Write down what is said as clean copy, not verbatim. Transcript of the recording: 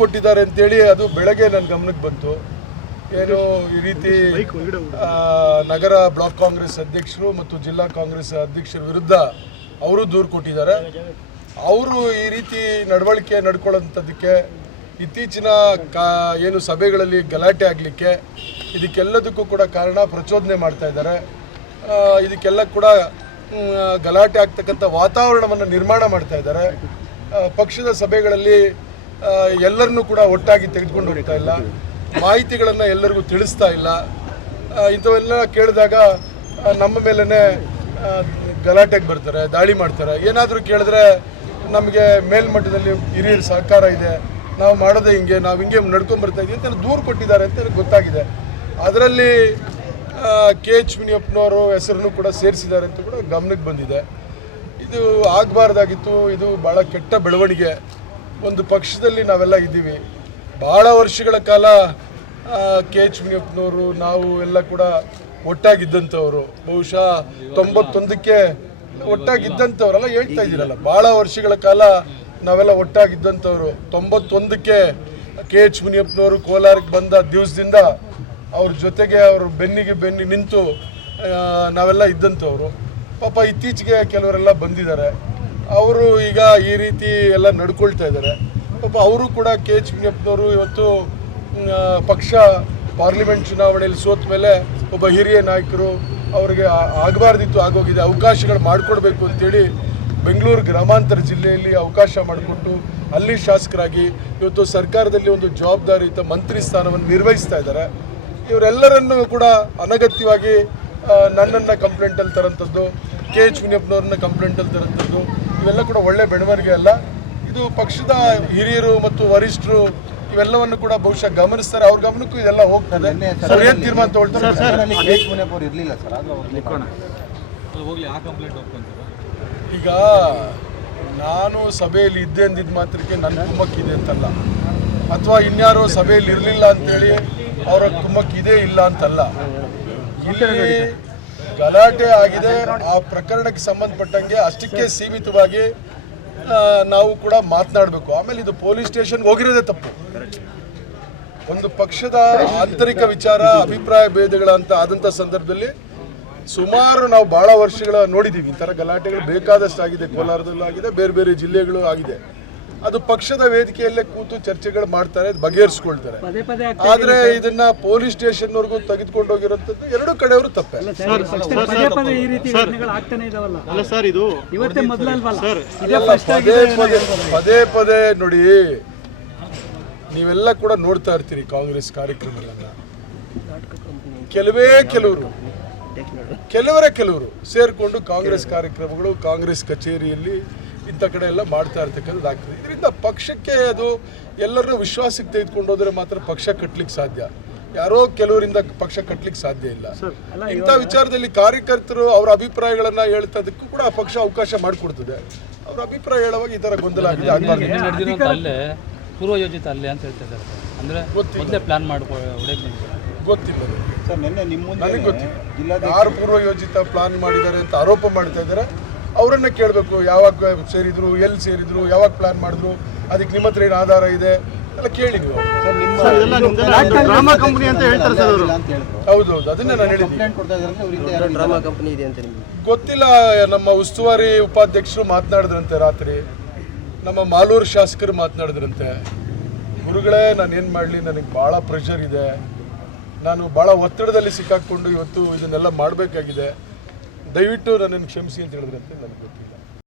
ಕೊಟ್ಟಿದ್ದಾರೆ ಅಂತೇಳಿ ಅದು ಬೆಳಗ್ಗೆ ನನ್ನ ಗಮನಕ್ಕೆ ಬಂತು. ಏನು ಈ ರೀತಿ ನಗರ ಬ್ಲಾಕ್ ಕಾಂಗ್ರೆಸ್ ಅಧ್ಯಕ್ಷರು ಮತ್ತು ಜಿಲ್ಲಾ ಕಾಂಗ್ರೆಸ್ ಅಧ್ಯಕ್ಷರ ವಿರುದ್ಧ ಅವರು ದೂರು ಕೊಟ್ಟಿದ್ದಾರೆ. ಅವರು ಈ ರೀತಿ ನಡವಳಿಕೆ ನಡ್ಕೊಳ್ಳೋಂಥದ್ದಕ್ಕೆ ಇತ್ತೀಚಿನ ಏನು ಸಭೆಗಳಲ್ಲಿ ಗಲಾಟೆ ಆಗಲಿಕ್ಕೆ ಇದಕ್ಕೆಲ್ಲದಕ್ಕೂ ಕೂಡ ಕಾರಣ ಪ್ರಚೋದನೆ ಮಾಡ್ತಾ ಇದ್ದಾರೆ. ಇದಕ್ಕೆಲ್ಲ ಕೂಡ ಗಲಾಟೆ ಆಗ್ತಕ್ಕಂಥ ವಾತಾವರಣವನ್ನು ನಿರ್ಮಾಣ ಮಾಡ್ತಾ ಇದ್ದಾರೆ. ಪಕ್ಷದ ಸಭೆಗಳಲ್ಲಿ ಎಲ್ಲರನ್ನೂ ಕೂಡ ಒಟ್ಟಾಗಿ ತೆಗೆದುಕೊಂಡು ಹೋಗ್ತಾ ಇಲ್ಲ, ಮಾಹಿತಿಗಳನ್ನು ಎಲ್ಲರಿಗೂ ತಿಳಿಸ್ತಾ ಇಲ್ಲ. ಇಂಥವೆಲ್ಲ ಕೇಳಿದಾಗ ನಮ್ಮ ಮೇಲೇ ಗಲಾಟೆಗೆ ಬರ್ತಾರೆ, ದಾಳಿ ಮಾಡ್ತಾರೆ. ಏನಾದರೂ ಕೇಳಿದ್ರೆ ನಮಗೆ ಮೇಲ್ಮಟ್ಟದಲ್ಲಿ ಹಿರಿಯರ ಸಹಕಾರ ಇದೆ, ನಾವು ಮಾಡೋದೇ ಹಿಂಗೆ, ನಾವು ಹಿಂಗೆ ನಡ್ಕೊಂಡ್ಬರ್ತಾ ಇದ್ದೀವಿ ಅಂತ ದೂರು ಕೊಟ್ಟಿದ್ದಾರೆ ಅಂತ ಗೊತ್ತಾಗಿದೆ. ಅದರಲ್ಲಿ KH ಮುನಿಯಪ್ಪನವರು ಹೆಸರನ್ನು ಕೂಡ ಸೇರಿಸಿದ್ದಾರೆ ಅಂತ ಕೂಡ ಗಮನಕ್ಕೆ ಬಂದಿದೆ. ಇದು ಆಗಬಾರ್ದಾಗಿತ್ತು. ಇದು ಭಾಳ ಕೆಟ್ಟ ಬೆಳವಣಿಗೆ. ಒಂದು ಪಕ್ಷದಲ್ಲಿ ನಾವೆಲ್ಲ ಇದ್ದೀವಿ, ಭಾಳ ವರ್ಷಗಳ ಕಾಲ KH ಮುನಿಯಪ್ಪನವರು ನಾವು ಎಲ್ಲ ಕೂಡ ಒಟ್ಟಾಗಿದ್ದಂಥವ್ರು. ಬಹುಶಃ 91ಕ್ಕೆ ಒಟ್ಟಾಗಿದ್ದಂಥವ್ರೆಲ್ಲ ಹೇಳ್ತಾ ಇದ್ದೀರಲ್ಲ, ಭಾಳ ವರ್ಷಗಳ ಕಾಲ ನಾವೆಲ್ಲ ಒಟ್ಟಾಗಿದ್ದಂಥವ್ರು. 91ಕ್ಕೆ KH ಮುನಿಯಪ್ಪನವರು ಕೋಲಾರಕ್ಕೆ ಬಂದ ದಿವಸದಿಂದ ಅವ್ರ ಜೊತೆಗೆ ಅವರು ಬೆನ್ನಿಗೆ ನಿಂತು ನಾವೆಲ್ಲ ಇದ್ದಂಥವ್ರು. ಪಾಪ ಇತ್ತೀಚೆಗೆ ಕೆಲವರೆಲ್ಲ ಬಂದಿದ್ದಾರೆ, ಅವರು ಈಗ ಈ ರೀತಿ ಎಲ್ಲ ನಡ್ಕೊಳ್ತಾ ಇದ್ದಾರೆ. ಪಾಪ ಅವರು ಕೂಡ KH ಮುನಿಯಪ್ಪನವರು ಇವತ್ತು ಪಕ್ಷ ಪಾರ್ಲಿಮೆಂಟ್ ಚುನಾವಣೆಯಲ್ಲಿ ಸೋತ ಮೇಲೆ ಒಬ್ಬ ಹಿರಿಯ ನಾಯಕರು, ಅವರಿಗೆ ಆಗಬಾರ್ದಿತ್ತು, ಆಗೋಗಿದೆ, ಅವಕಾಶಗಳು ಮಾಡಿಕೊಡ್ಬೇಕು ಅಂತೇಳಿ ಬೆಂಗಳೂರು ಗ್ರಾಮಾಂತರ ಜಿಲ್ಲೆಯಲ್ಲಿ ಅವಕಾಶ ಮಾಡಿಕೊಟ್ಟು ಅಲ್ಲಿ ಶಾಸಕರಾಗಿ ಇವತ್ತು ಸರ್ಕಾರದಲ್ಲಿ ಒಂದು ಜವಾಬ್ದಾರಿಯುತ ಮಂತ್ರಿ ಸ್ಥಾನವನ್ನು ನಿರ್ವಹಿಸ್ತಾ ಇದ್ದಾರೆ. ಇವರೆಲ್ಲರನ್ನೂ ಕೂಡ ಅನಗತ್ಯವಾಗಿ ನನ್ನನ್ನು ಕಂಪ್ಲೇಂಟಲ್ಲಿ ತರೋಂಥದ್ದು, KH ಮುನಿಯಪ್ಪನವ್ರನ್ನ ಕಂಪ್ಲೇಂಟಲ್ಲಿ ತರೋಂಥದ್ದು ಇವೆಲ್ಲ ಕೂಡ ಒಳ್ಳೆ ಬೆಳವಣಿಗೆ ಅಲ್ಲ. ಇದು ಪಕ್ಷದ ಹಿರಿಯರು ಮತ್ತು ವರಿಷ್ಠರು ಇವೆಲ್ಲವನ್ನು ಕೂಡ ಬಹುಶಃ ಗಮನಿಸ್ತಾರೆ. ಅವ್ರ ಗಮನಕ್ಕೂ ಇದೆಲ್ಲ ಹೋಗ್ತದೆ. ಏನು ತೀರ್ಮಾನ ತಗೊಳ್ತಾರೆ. ಈಗ ನಾನು ಸಭೆಯಲ್ಲಿ ಇದ್ದೆ ಅಂದಿದ್ದ ಮಾತ್ರಕ್ಕೆ ನನ್ನ ಕುಮ್ಮಕ್ಕಿದೆ ಅಂತಲ್ಲ, ಅಥವಾ ಇನ್ಯಾರೋ ಸಭೆಯಲ್ಲಿ ಇರಲಿಲ್ಲ ಅಂತೇಳಿ ಅವರ ಕುಮ್ಮಕ್ಕಿದೆ ಇಲ್ಲ ಅಂತಲ್ಲ. ಇಲ್ಲಿ ಗಲಾಟೆ ಆಗಿದೆ, ಆ ಪ್ರಕರಣಕ್ಕೆ ಸಂಬಂಧಪಟ್ಟಂಗೆ ಅಷ್ಟಕ್ಕೆ ಸೀಮಿತವಾಗಿ ನಾವು ಕೂಡ ಮಾತನಾಡಬೇಕು. ಆಮೇಲೆ ಇದು ಪೊಲೀಸ್ ಸ್ಟೇಷನ್ಗೆ ಹೋಗಿರೋದೇ ತಪ್ಪು. ಒಂದು ಪಕ್ಷದ ಆಂತರಿಕ ವಿಚಾರ, ಅಭಿಪ್ರಾಯ ಭೇದಗಳಂತ ಆದಂಥ ಸಂದರ್ಭದಲ್ಲಿ ಸುಮಾರು ನಾವು ಭಾಳ ವರ್ಷಗಳ ನೋಡಿದ್ದೀವಿ. ಈ ಥರ ಗಲಾಟೆಗಳು ಬೇಕಾದಷ್ಟು ಆಗಿದೆ, ಕೋಲಾರದಲ್ಲೂ ಆಗಿದೆ, ಬೇರೆ ಬೇರೆ ಜಿಲ್ಲೆಗಳು ಆಗಿದೆ. ಅದು ಪಕ್ಷದ ವೇದಿಕೆಯಲ್ಲೇ ಕೂತು ಚರ್ಚೆಗಳು ಮಾಡ್ತಾರೆ, ಬಗೆಹರಿಸ್ಕೊಳ್ತಾರೆ. ಆದ್ರೆ ಇದನ್ನ ಪೊಲೀಸ್ ಸ್ಟೇಷನ್ವರೆಗೂ ತೆಗೆದುಕೊಂಡು ಹೋಗಿರೋಂಥದ್ದು ಎರಡೂ ಕಡೆಯವರು ತಪ್ಪೆ. ಪದೇ ಪದೇ ನೋಡಿ, ನೀವೆಲ್ಲ ಕೂಡ ನೋಡ್ತಾ ಇರ್ತೀರಿ ಕಾಂಗ್ರೆಸ್ ಕಾರ್ಯಕ್ರಮಗಳನ್ನ. ಕೆಲವರು ಸೇರ್ಕೊಂಡು ಕಾಂಗ್ರೆಸ್ ಕಾರ್ಯಕ್ರಮಗಳು, ಕಾಂಗ್ರೆಸ್ ಕಚೇರಿಯಲ್ಲಿ ಇಂಥ ಕಡೆ ಎಲ್ಲ ಮಾಡ್ತಾ ಇರ್ತಕ್ಕಂಥದ್ದು ಆಗ್ತದೆ. ಇದರಿಂದ ಪಕ್ಷಕ್ಕೆ ಅದು ಎಲ್ಲರನ್ನೂ ವಿಶ್ವಾಸಕ್ಕೆ ತೆಗೆದುಕೊಂಡು ಹೋದ್ರೆ ಮಾತ್ರ ಪಕ್ಷ ಕಟ್ಟಲಿಕ್ಕೆ ಸಾಧ್ಯ. ಯಾರೋ ಕೆಲವರಿಂದ ಪಕ್ಷ ಕಟ್ಟಲಿಕ್ಕೆ ಸಾಧ್ಯ ಇಲ್ಲ. ಇಂಥ ವಿಚಾರದಲ್ಲಿ ಕಾರ್ಯಕರ್ತರು ಅವರ ಅಭಿಪ್ರಾಯಗಳನ್ನ ಹೇಳ್ತದಕ್ಕೂ ಕೂಡ ಆ ಪಕ್ಷ ಅವಕಾಶ ಮಾಡಿಕೊಡ್ತದೆ. ಅವ್ರ ಅಭಿಪ್ರಾಯ ಹೇಳುವಾಗ ಈ ಥರ ಗೊಂದಲ ಆಗಿದೆ. ಪೂರ್ವಯೋಜಿತ ಅಲ್ಲೇ ಅಂತ ಹೇಳ್ತಿದ್ದಾರೆ. ಅಂದ್ರೆ ಗೊತ್ತಿಲ್ಲ, ಪ್ಲಾನ್ ಗೊತ್ತಿಲ್ಲ ನನಗೆ ಗೊತ್ತಿಲ್ಲ. ಯಾರು ಪೂರ್ವಯೋಜಿತ ಪ್ಲಾನ್ ಮಾಡಿದ್ದಾರೆ ಅಂತ ಆರೋಪ ಮಾಡ್ತಾ ಇದ್ದಾರೆ, ಅವರನ್ನ ಕೇಳಬೇಕು. ಯಾವಾಗ ಸೇರಿದ್ರು, ಎಲ್ಲಿ ಸೇರಿದ್ರು, ಯಾವಾಗ ಪ್ಲಾನ್ ಮಾಡಿದ್ರು, ಅದಕ್ಕೆ ನಿಮ್ಮ ಹತ್ರ ಏನು ಆಧಾರ ಇದೆ ಎಲ್ಲ ಕೇಳಿ ನೀವು. ಹೌದೌದು, ಅದನ್ನೇ ನಾನು ಹೇಳಿದ್ದೀನಿ. ಗೊತ್ತಿಲ್ಲ. ನಮ್ಮ ಉಸ್ತುವಾರಿ ಉಪಾಧ್ಯಕ್ಷರು ಮಾತನಾಡಿದ್ರಂತೆ ರಾತ್ರಿ, ನಮ್ಮ ಮಾಲೂರು ಶಾಸಕರು ಮಾತನಾಡಿದ್ರಂತೆ. ಗುರುಗಳೇ, ನಾನು ಏನು ಮಾಡಲಿ, ನನಗೆ ಭಾಳ ಪ್ರೆಷರ್ ಇದೆ, ನಾನು ಭಾಳ ಒತ್ತಡದಲ್ಲಿ ಸಿಕ್ಕಾಕ್ಕೊಂಡು ಇವತ್ತು ಇದನ್ನೆಲ್ಲ ಮಾಡಬೇಕಾಗಿದೆ, ದಯವಿಟ್ಟು ನನ್ನನ್ನು ಕ್ಷಮಿಸಿ ಅಂತ ಹೇಳಿದ್ರಂತೆ. ನನಗೆ ಗೊತ್ತಿಲ್ಲ.